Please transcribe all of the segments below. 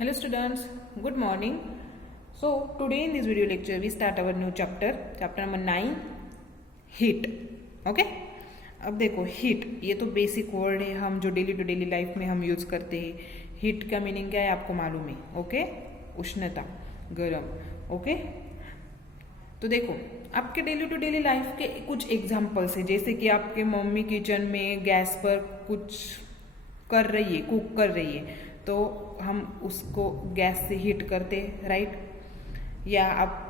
Hello students, good morning. So today in this video lecture we start our new chapter number 9 heat. Okay? अब देखो heat ये तो basic word है, हम जो डेली टू डेली लाइफ में हम यूज करते हैं. हीट का मीनिंग क्या है आपको मालूम है. ओके, उष्णता, गरम. ओके, तो देखो आपके डेली टू डेली लाइफ के कुछ एग्जाम्पल्स है, जैसे कि आपके मम्मी किचन में गैस पर कुछ कर रही है, कुक कर रही है, तो हम उसको गैस से हीट करते हैं, राइट. या आप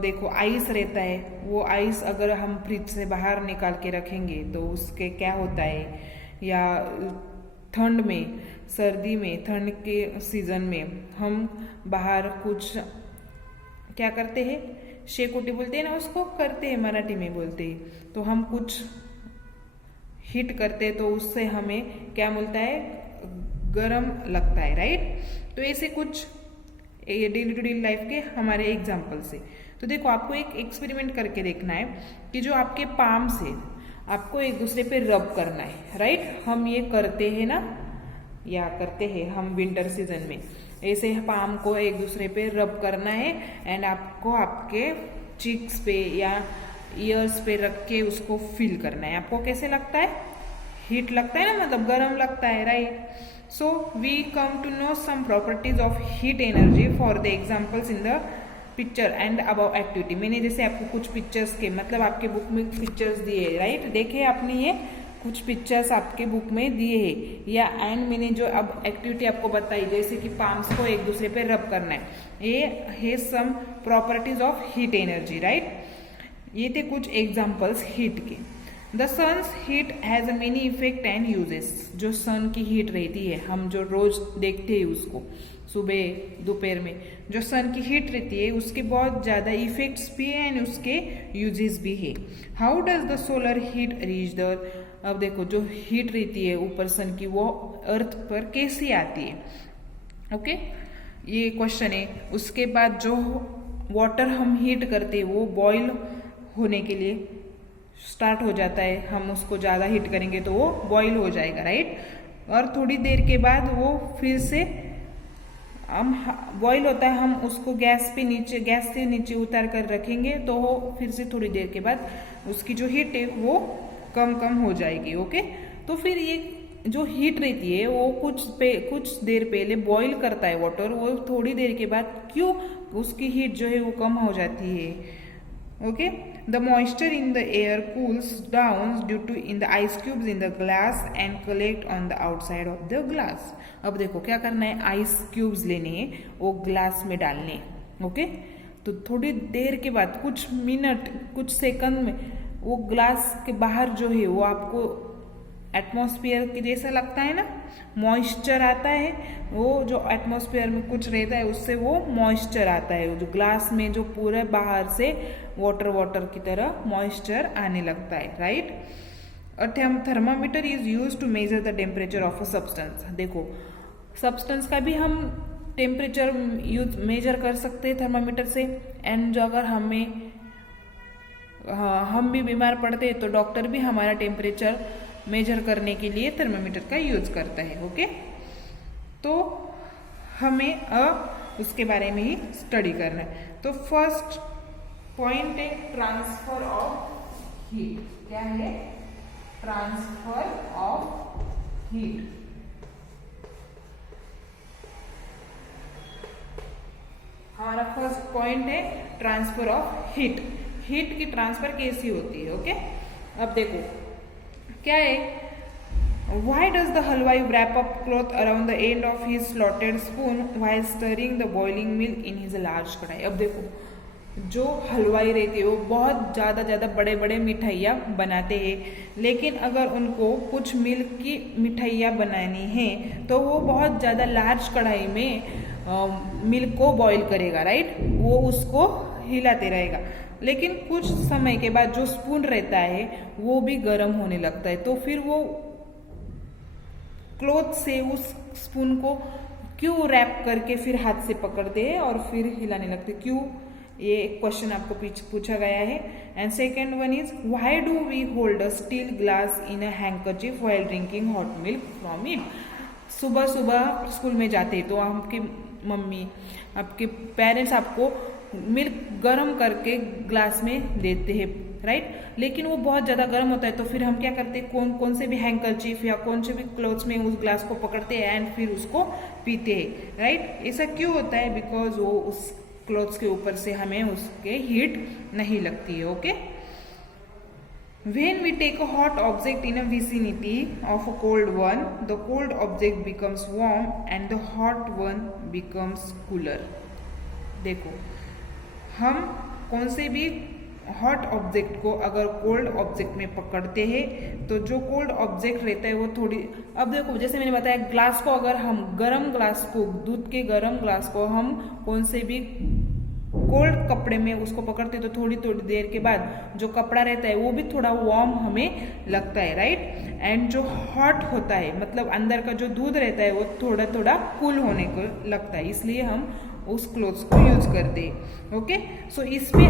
देखो आइस रहता है, वो आइस अगर हम फ्रिज से बाहर निकाल के रखेंगे तो उसके क्या होता है. या ठंड में, सर्दी में, ठंड के सीजन में हम बाहर कुछ क्या करते हैं, शेकोटी बोलते हैं ना, उसको करते हैं, मराठी में बोलते हैं. तो हम कुछ हीट करते हैं तो उससे हमें क्या मिलता है, गरम लगता है, राइट. तो ऐसे कुछ डेली टू डेली लाइफ के हमारे एग्जाम्पल से. तो देखो आपको एक एक्सपेरिमेंट करके देखना है कि जो आपके पाम से आपको एक दूसरे पे रब करना है, राइट. हम ये करते हैं ना, या करते हैं हम विंटर सीजन में, ऐसे पाम को एक दूसरे पे रब करना है एंड आपको आपके चिक्स पे या ईयर्स पे रख के उसको फील करना है. आपको कैसे लगता है, हीट लगता है ना, मतलब गरम लगता है, right. So we come to know some properties of heat energy for the examples in the picture and above activity. मैंने जैसे आपको कुछ पिक्चर्स के, मतलब आपके बुक में पिक्चर्स दिए है, राइट. देखे आपने ये कुछ पिक्चर्स आपके बुक में दिए है, या एंड मैंने जो अब एक्टिविटी आपको बताई, जैसे कि पाम्स को एक दूसरे पे रब करना है, ये है some properties of heat energy, right. ये थे कुछ एग्जाम्पल्स हीट के. The sun's heat has many effect and uses. जो सन की हीट रहती है, हम जो रोज देखते हैं उसको सुबह दोपहर में, जो सन की हीट रहती है उसके बहुत ज़्यादा इफेक्ट्स भी है एंड उसके यूजेस भी है. How does the solar heat reach the. अब देखो जो हीट रहती है ऊपर सन की, वो अर्थ पर कैसे आती है. ओके, ये क्वेश्चन है. उसके बाद जो वाटर हम हीट करते हैं वो बॉयल होने के लिए स्टार्ट हो जाता है. हम उसको ज़्यादा हीट करेंगे तो वो बॉईल हो जाएगा, राइट. और थोड़ी देर के बाद वो फिर से हम बॉईल होता है, हम उसको गैस से नीचे उतार कर रखेंगे तो वो फिर से थोड़ी देर के बाद उसकी जो हीट है वो कम हो जाएगी. ओके, तो फिर ये जो हीट रहती है वो कुछ देर पहले बॉईल करता है वाटर, वो थोड़ी देर के बाद क्यों उसकी हीट जो है वो कम हो जाती है. Okay, the moisture in the air cools down due to in the ice cubes in the glass and collect on the outside of the glass. अब देखो क्या करना है, आइस क्यूब्स लेने हैं, वो ग्लास में डालने हैं. ओके, तो थोड़ी देर के बाद, कुछ मिनट, कुछ सेकंड में वो ग्लास के बाहर जो है वो आपको एटमॉस्फेयर के जैसा लगता है ना, मॉइस्चर आता है. वो जो एटमॉस्फेयर में कुछ रहता है उससे वो मॉइस्चर आता है, जो ग्लास में जो पूरे बाहर से वाटर की तरह मॉइस्चर आने लगता है, राइट. और thermometer is use to measure the temperature of a substance. देखो सब्सटेंस का भी हम टेम्परेचर मेजर कर सकते हैं थर्मामीटर से. एंड जो अगर हम भी बीमार पड़ते हैं तो डॉक्टर भी हमारा टेम्परेचर मेजर करने के लिए थर्मामीटर का यूज करता है. ओके, तो हमें अब उसके बारे में ही स्टडी करना है. तो फर्स्ट पॉइंट है ट्रांसफर ऑफ हीट. क्या है, ट्रांसफर ऑफ हीट. हमारा फर्स्ट पॉइंट है ट्रांसफर ऑफ हीट. हीट की ट्रांसफर कैसी होती है. ओके, अब देखो क्या है. Why does the हलवाई wrap up cloth around the end of his slotted spoon while stirring the boiling milk in his large कढ़ाई. अब देखो जो हलवाई रहते हैं वो बहुत ज़्यादा बड़े मिठाइयाँ बनाते हैं, लेकिन अगर उनको कुछ मिल्क की मिठाइयाँ बनानी है तो वो बहुत ज़्यादा लार्ज कढ़ाई में मिल्क को बॉईल करेगा, राइट. वो उसको हिलाते रहेगा, लेकिन कुछ समय के बाद जो स्पून रहता है वो भी गर्म होने लगता है. तो फिर वो क्लॉथ से उस स्पून को क्यों रैप करके फिर हाथ से पकड़ते हैं और फिर हिलाने लगते, क्यों, ये एक क्वेश्चन आपको पूछा गया है. And second one is, why do we hold a steel glass in a handkerchief while drinking hot milk from it. सुबह सुबह स्कूल में जाते तो आपकी मम्मी, आपके पेरेंट्स आपको मिल्क गर्म करके ग्लास में देते हैं, राइट। लेकिन वो बहुत ज़्यादा गर्म होता है तो फिर हम क्या करते हैं, कौन से भी हैंकरचीफ या कौन से भी क्लोथ्स में उस ग्लास को पकड़ते हैं एंड फिर उसको पीते हैं, राइट। ऐसा क्यों होता है? बिकॉज वो उस क्लोथ्स के ऊपर से हमें उसके हीट नहीं लगती है, okay. When we take a hot object in a vicinity of a cold one, the cold object becomes warm and the hot one becomes cooler. देखो, हम कौन से भी हॉट ऑब्जेक्ट को अगर कोल्ड ऑब्जेक्ट में पकड़ते हैं तो जो कोल्ड ऑब्जेक्ट रहता है वो थोड़ी, अब देखो जैसे मैंने बताया ग्लास को, अगर हम गरम ग्लास को, दूध के गरम ग्लास को हम कौन से भी कोल्ड कपड़े में उसको पकड़ते तो थोड़ी थोड़ी देर के बाद जो कपड़ा रहता है वो भी थोड़ा वार्म हमें लगता है, राइट। एंड जो हॉट होता है मतलब अंदर का जो दूध रहता है वो थोड़ा थोड़ा कूल होने को लगता है, इसलिए हम उस क्लोथ्स को यूज करते हैं, ओके। सो इसमें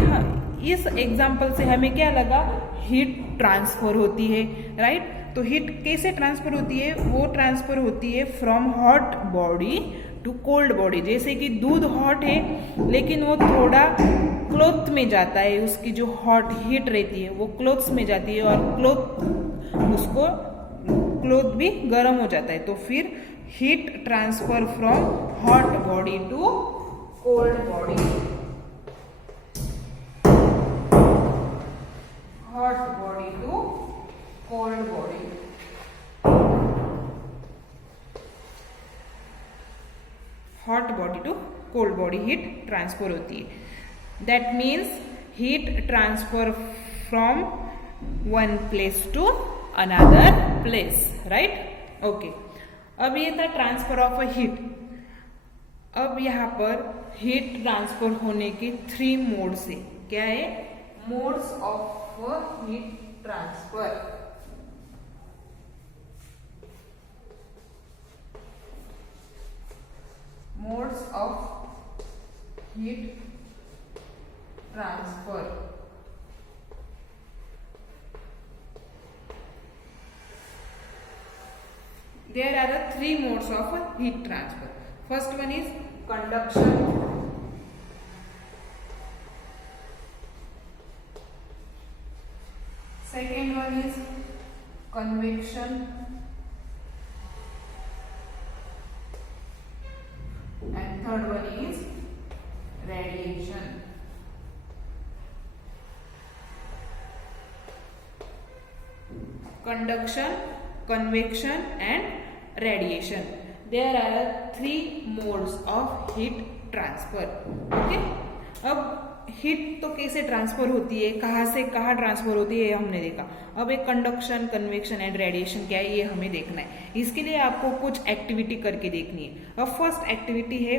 इस एग्जाम्पल से हमें क्या लगा, हीट ट्रांसफर होती है, राइट। तो हीट कैसे ट्रांसफर होती है? वो ट्रांसफर होती है from hot body to cold body. जैसे कि दूध हॉट है लेकिन वो थोड़ा क्लोथ में जाता है, उसकी जो हॉट हीट रहती है वो क्लोथ्स में जाती है और क्लोथ भी गर्म हो जाता है, तो फिर heat transfer from hot body to cold body, hot body to cold body, hot body to cold body heat transfer होती है। That means heat transfer from one place to another place, right, okay. अब ये था transfer of a heat. अब यहाँ पर heat transfer होने के 3 मोड्स है। क्या है? Modes of heat transfer. Modes of heat transfer. There are 3 modes of heat transfer. First one is conduction, second one is convection, and third one is radiation. Conduction, convection and radiation. There are 3 modes of heat transfer. Okay? अब heat तो कैसे transfer होती है, कहाँ से कहाँ transfer होती है हमने देखा। अब एक कंडक्शन, कन्वेक्शन एंड रेडिएशन क्या है ये हमें देखना है। इसके लिए आपको कुछ एक्टिविटी करके देखनी है। अब फर्स्ट एक्टिविटी है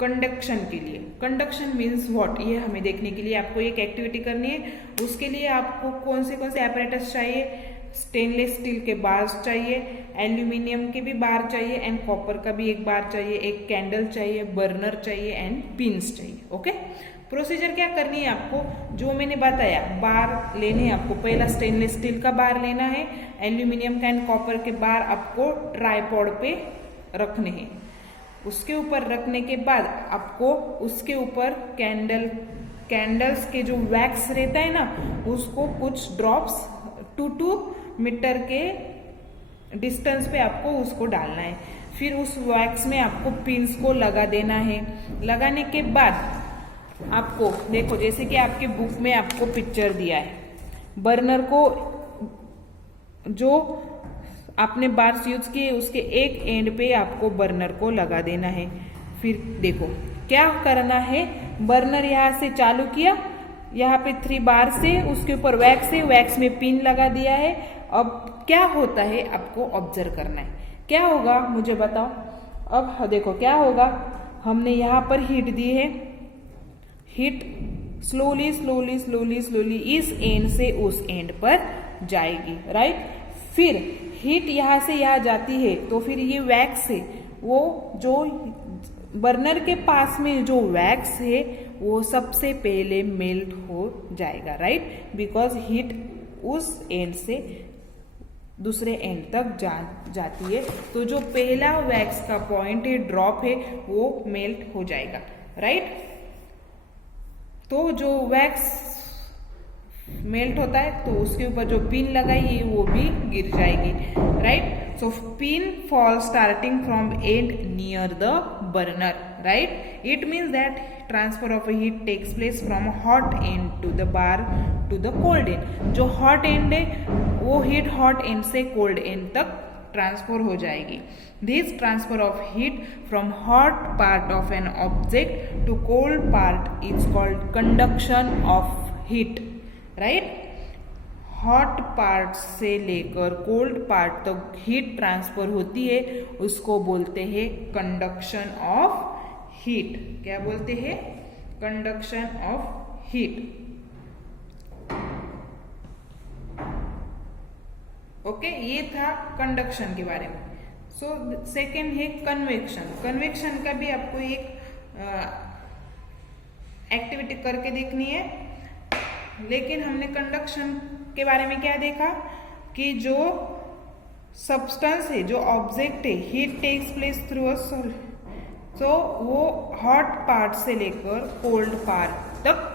कंडक्शन के लिए। कंडक्शन मीन्स व्हाट, ये हमें देखने के लिए आपको एक एक्टिविटी करनी है। उसके लिए आपको कौन से एपरेटस चाहिए? स्टेनलेस स्टील के बार्स चाहिए, एल्यूमिनियम के भी बार चाहिए एंड कॉपर का भी एक बार चाहिए, एक कैंडल चाहिए, बर्नर चाहिए एंड पिन्स चाहिए, ओके। प्रोसीजर क्या करनी है आपको, जो मैंने बताया, बार लेने हैं आपको। पहला स्टेनलेस स्टील का बार लेना है, एल्यूमिनियम का एंड कॉपर के बार आपको ट्राइपॉड पे रखने हैं। उसके ऊपर रखने के बाद आपको उसके ऊपर कैंडल्स के जो वैक्स रहता है ना, उसको कुछ ड्रॉप्स 2 मीटर के डिस्टेंस पे आपको उसको डालना है। फिर उस वैक्स में आपको पिंस को लगा देना है। लगाने के बाद आपको देखो, जैसे कि आपके बुक में आपको पिक्चर दिया है, बर्नर को जो आपने बार्स यूज किए उसके एक एंड पे आपको बर्नर को लगा देना है। फिर देखो क्या करना है, बर्नर यहाँ से चालू किया, यहाँ पे 3 बार से, उसके ऊपर वैक्स है, वैक्स में पिन लगा दिया है। अब क्या होता है आपको ऑब्जर्व करना है। क्या होगा मुझे बताओ। अब देखो क्या होगा, हमने यहाँ पर हीट दी है, heat slowly slowly slowly slowly इस एंड से उस एंड पर जाएगी, राइट। फिर हीट यहाँ से यहाँ जाती है तो फिर ये वैक्स है, वो जो बर्नर के पास में जो वैक्स है वो सबसे पहले मेल्ट हो जाएगा, राइट, बिकॉज हीट उस एंड से दूसरे एंड तक जाती है, तो जो पहला वैक्स का पॉइंट है, ड्रॉप है, वो मेल्ट हो जाएगा, राइट। तो जो वैक्स मेल्ट होता है तो उसके ऊपर जो पिन लगाई है वो भी गिर जाएगी, right. So pin fall starting from end near the burner, right. It means that transfer of heat takes place from hot end to the bar to the cold end. जो हॉट एंड है वो heat hot end से cold end तक transfer हो जाएगी। This transfer of heat from hot part of an object to cold part is called conduction of heat, right. Hot part से लेकर cold part तक heat transfer होती है, उसको बोलते हैं कंडक्शन ऑफ हीट। क्या बोलते हैं? Conduction of heat. ओके, ये था कंडक्शन के बारे में। सो सेकेंड है कन्वेक्शन। कन्वेक्शन का भी आपको एक एक्टिविटी करके देखनी है, लेकिन हमने कंडक्शन के बारे में क्या देखा कि जो सब्सटेंस है, जो ऑब्जेक्ट है, heat takes place through a solid, तो वो हॉट पार्ट से लेकर कोल्ड पार्ट तक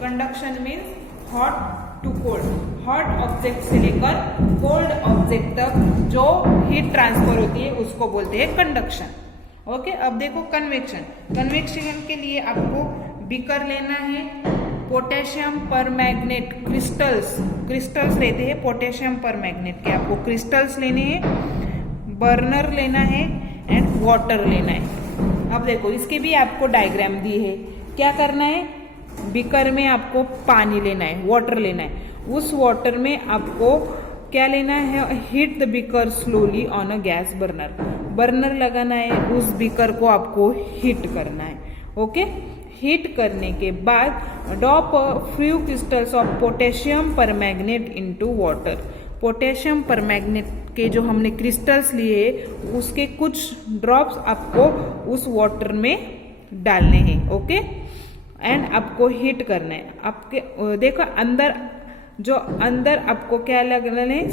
conduction means hot to cold, hot object से लेकर कोल्ड ऑब्जेक्ट तक जो हीट ट्रांसफर होती है उसको बोलते हैं कंडक्शन। ओके, अब देखो कन्वेक्शन। कन्वेक्शन के लिए आपको बीकर लेना है, पोटेशियम परमैग्नेट क्रिस्टल्स रहते हैं पोटेशियम परमैग्नेट के, आपको क्रिस्टल्स लेने हैं, बर्नर लेना है एंड वाटर लेना है। अब देखो इसकी भी आपको डायग्राम दी है। क्या करना है? बीकर में आपको पानी लेना है, वाटर लेना है। उस वाटर में आपको क्या लेना है? Heat the beaker slowly on a gas burner. Burner लगाना है, उस बीकर को आपको हीट करना है। ओके, हीट करने के बाद drop few crystals of potassium परमैग्नेट into water. Potassium परमैग्नेट के जो हमने क्रिस्टल्स लिए उसके कुछ ड्रॉप्स आपको उस वाटर में डालने हैं। ओके, एंड आपको हीट करना है। आपके देखो अंदर आपको क्या लगना है?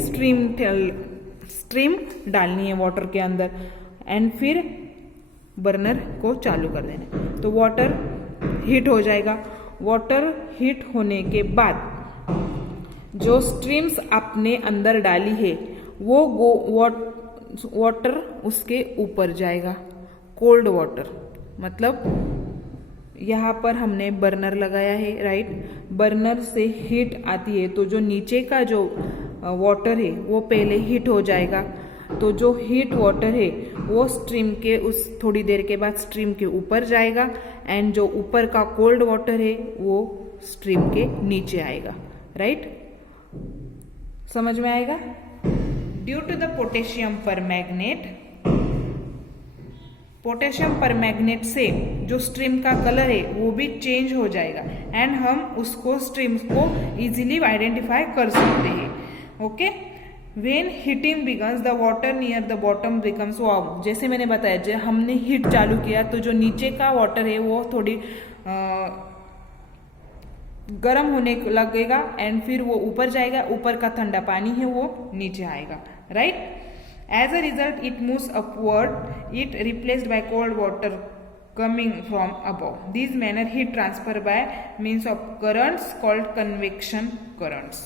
स्ट्रीम डालनी है वाटर के अंदर, एंड फिर बर्नर को चालू कर देना है, तो वाटर हीट हो जाएगा। वाटर हीट होने के बाद जो स्ट्रीम्स आपने अंदर डाली है वो वाटर उसके ऊपर जाएगा, कोल्ड वाटर। मतलब यहाँ पर हमने बर्नर लगाया है, राइट। बर्नर से हीट आती है तो जो नीचे का जो वाटर है वो पहले हीट हो जाएगा, तो जो हीट वाटर है वो स्ट्रीम के उस थोड़ी देर के बाद स्ट्रीम के ऊपर जाएगा, एंड जो ऊपर का कोल्ड वाटर है वो स्ट्रीम के नीचे आएगा, राइट। समझ में आएगा? Due to the potassium permanganate से जो स्ट्रीम का कलर है वो भी चेंज हो जाएगा, एंड हम उसको स्ट्रीम्स को इजीली आइडेंटिफाई कर सकते हैं। Okay, when heating begins the water near the bottom becomes warm. जैसे मैंने बताया, जब हमने हीट चालू किया तो जो नीचे का वाटर है वो थोड़ी गर्म होने लगेगा, एंड फिर वो ऊपर जाएगा, ऊपर का ठंडा पानी है वो नीचे आएगा, right. As a result, it moves upward, it replaced by cold water coming from above. These manner heat transfer by means of currents called convection currents.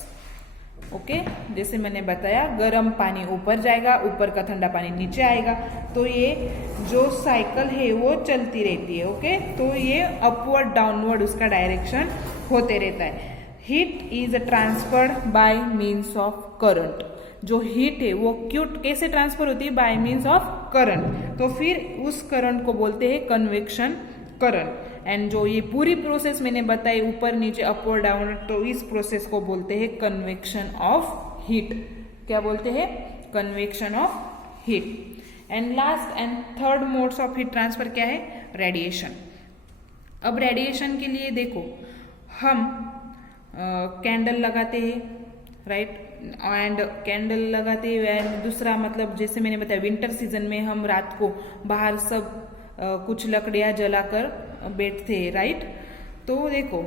Okay, जैसे मैंने बताया गर्म पानी ऊपर जाएगा, ऊपर का ठंडा पानी नीचे आएगा, तो ये जो साइकिल है वो चलती रहती है। ओके, तो ये अपवर्ड डाउनवर्ड उसका डायरेक्शन होते रहता है। Heat is transferred by means of current. जो हीट है वो कैसे ट्रांसफर होती है? Bye means of current. तो फिर उस करंट को बोलते हैं कन्वेक्शन करंट। एंड जो ये पूरी प्रोसेस मैंने बताई ऊपर नीचे अपवर्ड डाउनवर्ड, तो इस प्रोसेस को बोलते हैं कन्वेक्शन ऑफ हीट। क्या बोलते हैं? Convection of heat. And last and third modes of heat transfer क्या है? रेडिएशन। अब रेडिएशन के लिए देखो, हम कैंडल लगाते हैं, राइट, एंड कैंडल लगाते हुए दूसरा मतलब जैसे मैंने बताया विंटर सीजन में हम रात को बाहर सब कुछ लकड़ियाँ जलाकर बैठते हैं, राइट। तो देखो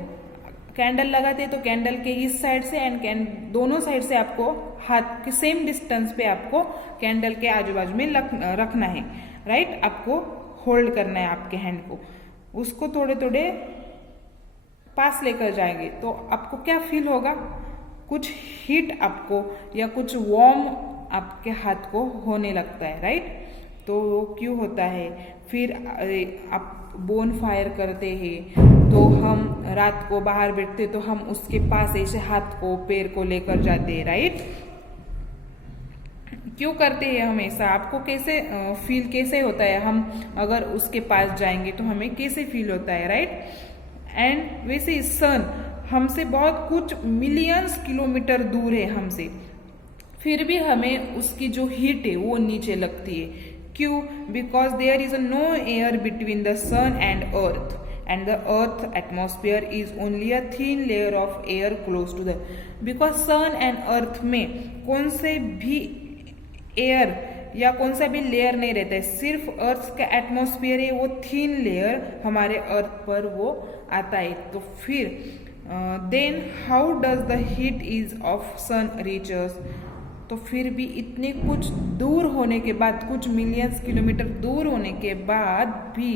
कैंडल लगाते तो कैंडल के इस साइड से एंड दोनों साइड से आपको हाथ के सेम डिस्टेंस पे आपको कैंडल के आजू बाजू में रखना है, राइट। आपको होल्ड करना है आपके हैंड को, उसको थोड़े थोड़े पास लेकर जाएंगे तो आपको क्या फील होगा, कुछ हीट आपको या कुछ वार्म आपके हाथ को होने लगता है, राइट। तो क्यों होता है, फिर आप बोन फायर करते हैं तो हम रात को बाहर बैठते तो हम उसके पास ऐसे हाथ को पैर को लेकर जाते हैं, राइट। क्यों करते हैं हम ऐसा, आपको कैसे फील कैसे होता है, हम अगर उसके पास जाएंगे तो हमें कैसे फील होता है, राइट। एंड वैसे सन हमसे बहुत कुछ मिलियंस किलोमीटर दूर है हमसे, फिर भी हमें उसकी जो हीट है वो नीचे लगती है। क्यों, because there is no air between the sun and earth and the earth atmosphere is only a thin layer of air close to the, because sun and earth में कौन से भी एयर या कौन सा भी लेयर नहीं रहता है, सिर्फ अर्थ का एटमॉस्फेयर है वो थिन लेयर हमारे अर्थ पर वो आता है। तो फिर then how does the heat is of sun reaches, तो फिर भी इतने कुछ दूर होने के बाद, कुछ मिलियंस किलोमीटर दूर होने के बाद भी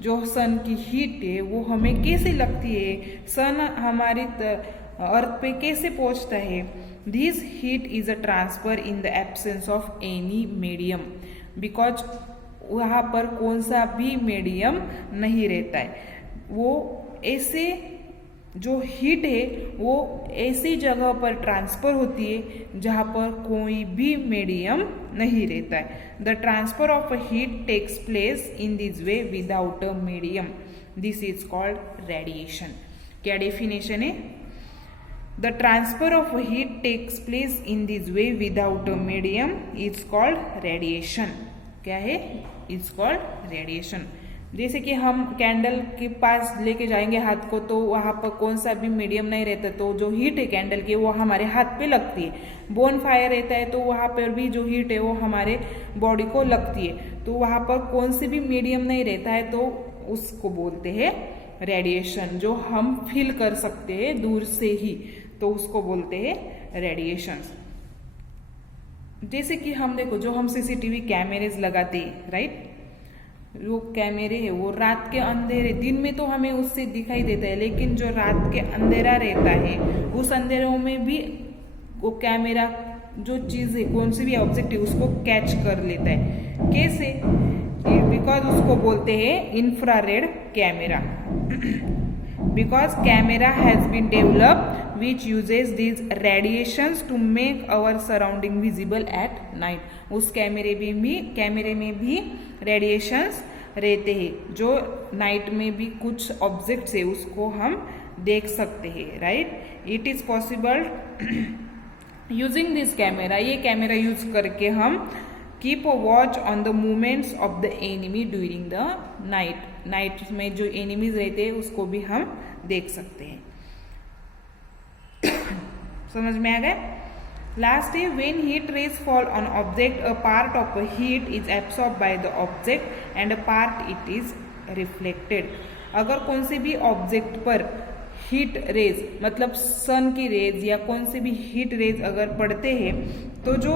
जो सन की हीट है वो हमें कैसे लगती है, सन हमारी अर्थ पे कैसे पहुंचता है। This heat is a transfer in the absence of any medium, because वहाँ पर कौन सा भी मीडियम नहीं रहता है, वो ऐसे जो हीट है वो ऐसी जगह पर ट्रांसफर होती है जहाँ पर कोई भी मीडियम नहीं रहता है। The transfer of a heat takes place in this way without a medium, this is called radiation. क्या डेफिनेशन है, the transfer of a heat takes place in this way without a medium is called radiation. क्या है, is called radiation. जैसे कि हम candle के पास लेके जाएंगे हाथ को तो वहाँ पर कौन सा भी मीडियम नहीं रहता, तो जो हीट है कैंडल की वो हमारे हाथ पे लगती है। बोन फायर रहता है तो वहाँ पर भी जो हीट है वो हमारे बॉडी को लगती है, तो वहाँ पर कौन से भी मीडियम नहीं रहता है, तो उसको बोलते हैं रेडिएशन। जो हम फील कर सकते हैं दूर से ही तो उसको बोलते हैं रेडिएशन। जैसे कि हम देखो जो हम सीसीटीवी कैमरेज लगाते हैं, राइट, जो कैमरे है वो रात के अंधेरे, दिन में तो हमें उससे दिखाई देता है, लेकिन जो रात के अंधेरा रहता है उस अंधेरों में भी वो कैमरा जो चीज़ है, कौन सी भी ऑब्जेक्ट है उसको कैच कर लेता है। कैसे, बिकॉज उसको बोलते हैं infrared camera, because camera has been developed which uses these radiations to make our surrounding visible at night। उस कैमरे में भी रेडिएशंस रहते हैं, जो नाइट में भी कुछ ऑब्जेक्ट्स है उसको हम देख सकते हैं, right. It is possible using this camera, ये कैमरा यूज करके हम keep a watch on the movements of the enemy during the night. Night में जो एनिमीज रहते हैं उसको भी हम देख सकते हैं। समझ में आ गया। लास्ट है, when heat rays fall on object a part of a heat is absorb by the object and a part it is reflected. अगर कौन से भी ऑब्जेक्ट पर हीट रेज मतलब सन की रेज या कौन से भी हीट रेज अगर पड़ते हैं तो जो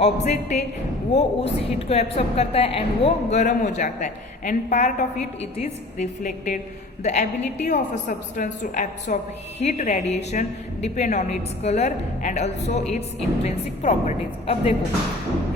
ऑब्जेक्ट है वो उस हीट को एब्सॉर्ब करता है एंड वो गर्म हो जाता है and part of it is reflected. The ability of a substance to absorb heat radiation depend on its colour and also its intrinsic properties. अब देखो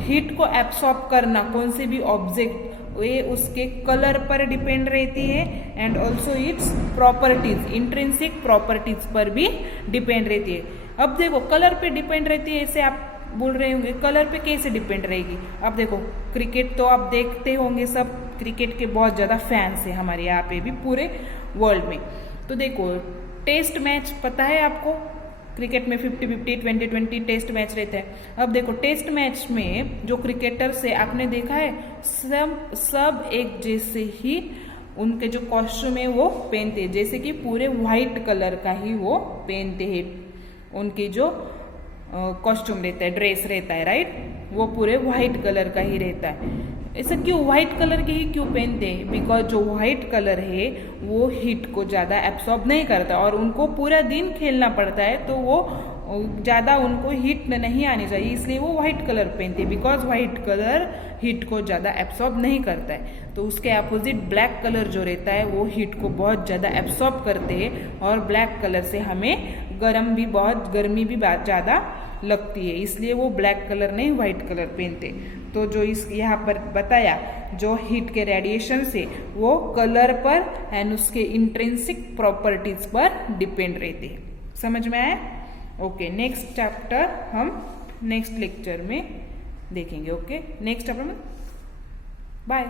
हीट को एब्सॉर्ब करना कौन से भी ऑब्जेक्ट ये उसके कलर पर डिपेंड रहती है and also its properties intrinsic properties पर भी डिपेंड रहती है। अब देखो कलर पे डिपेंड रहती है, ऐसे आप बोल रहे होंगे कलर पे कैसे डिपेंड रहेगी। अब देखो क्रिकेट तो आप देखते होंगे, सब क्रिकेट के बहुत ज़्यादा फैंस है हमारे यहाँ पे भी पूरे वर्ल्ड में। तो देखो टेस्ट मैच पता है आपको, क्रिकेट में 50-50 20-20 टेस्ट मैच रहता है। अब देखो टेस्ट मैच में जो क्रिकेटर्स है आपने देखा है सब एक जैसे ही उनके जो कॉस्ट्यूम है वो पहनते हैं, जैसे कि पूरे व्हाइट कलर का ही वो पहनते हैं। उनकी जो कॉस्ट्यूम रहता है ड्रेस रहता है राइट, वो पूरे व्हाइट कलर का ही रहता है। ऐसा क्यों, व्हाइट कलर के ही क्यों पहनते हैं? बिकॉज जो व्हाइट कलर है वो हीट को ज़्यादा एब्सॉर्ब नहीं करता और उनको पूरा दिन खेलना पड़ता है, तो वो ज़्यादा उनको हीट नहीं आनी चाहिए, इसलिए वो व्हाइट कलर पहनते हैं। बिकॉज व्हाइट कलर हीट को ज़्यादा एब्सॉर्ब नहीं करता है। तो उसके अपोजिट ब्लैक कलर जो रहता है वो हीट को बहुत ज़्यादा एब्सॉर्ब करते हैं और ब्लैक कलर से हमें गर्मी भी ज़्यादा लगती है, इसलिए वो ब्लैक कलर नहीं व्हाइट कलर पहनते। तो जो इस यहाँ पर बताया, जो हीट के रेडिएशन से वो कलर पर एंड उसके इंट्रिंसिक प्रॉपर्टीज पर डिपेंड रहते हैं। समझ में आया? ओके, नेक्स्ट चैप्टर हम नेक्स्ट लेक्चर में देखेंगे। ओके, नेक्स्ट चैप्टर में बाय।